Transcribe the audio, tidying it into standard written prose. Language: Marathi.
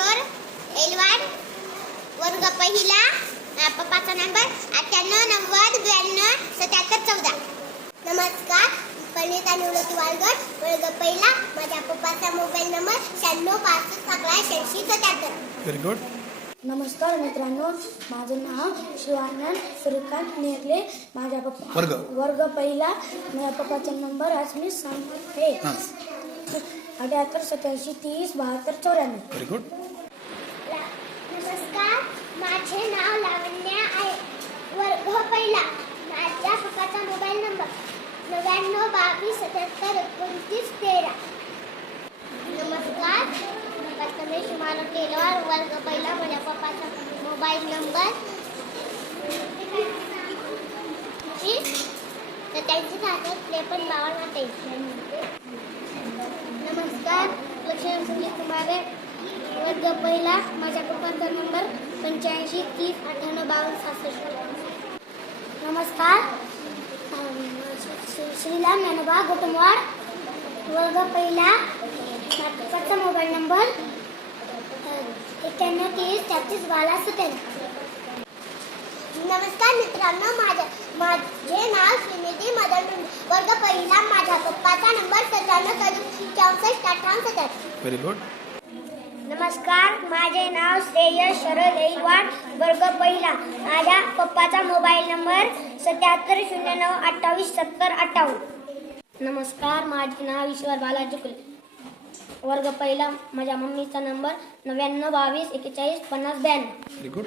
किशोर एलवाड, वर्ग पहिला, पप्पाचा नंबर 9890927714. नमस्कार, परिणिता निवृत्ती वाळगड, वर्ग पहिला, माझ्या पप्पाचा मोबाईल नंबर 9665118677. Very good. नमस्कार मित्रांनो, माझं नाव शिवानंद श्रीकांत नेरले. माझ्या वर्ग पहिला, माझ्या पप्पाचा नंबर आज मी सांगते 7887307294. Very good. नमस्कार, माझे नाव लावण्या आहे. वर्ग पहिला, माझ्या पप्पाचा मोबाईल नंबर 9922772913. नमस्कार, कस्टमर शिमाला केलवार, वर्ग पहिला, माझ्या पप्पाचा मोबाईल नंबर 875352. नमस्कार, लक्ष्मण सुनील कुमार, वर्ग पहिला, माझ्या पप्पाचा नंबर 8530985266. नमस्कार, श्रीराम ज्ञानोबा गोटमवाड, वर्ग पहिला, माझ्या पप्पाचा मोबाईल नंबर 9130331277. नमस्कार मित्रांनो, माझे नाव श्रीनिधी मदन, वर्ग पहिला, माझ्या पप्पाचा नंबर 976468. Very good. नमस्कार, माझे नाव श्रेयस शरद एलवाड, वर्ग पहिला, माझ्या पप्पाचा मोबाईल नंबर 7709287058. नमस्कार, माझे नाव ईश्वर बालाजी कुले, वर्ग पहिला, माझ्या मम्मीचा नंबर 9922415052. Very good.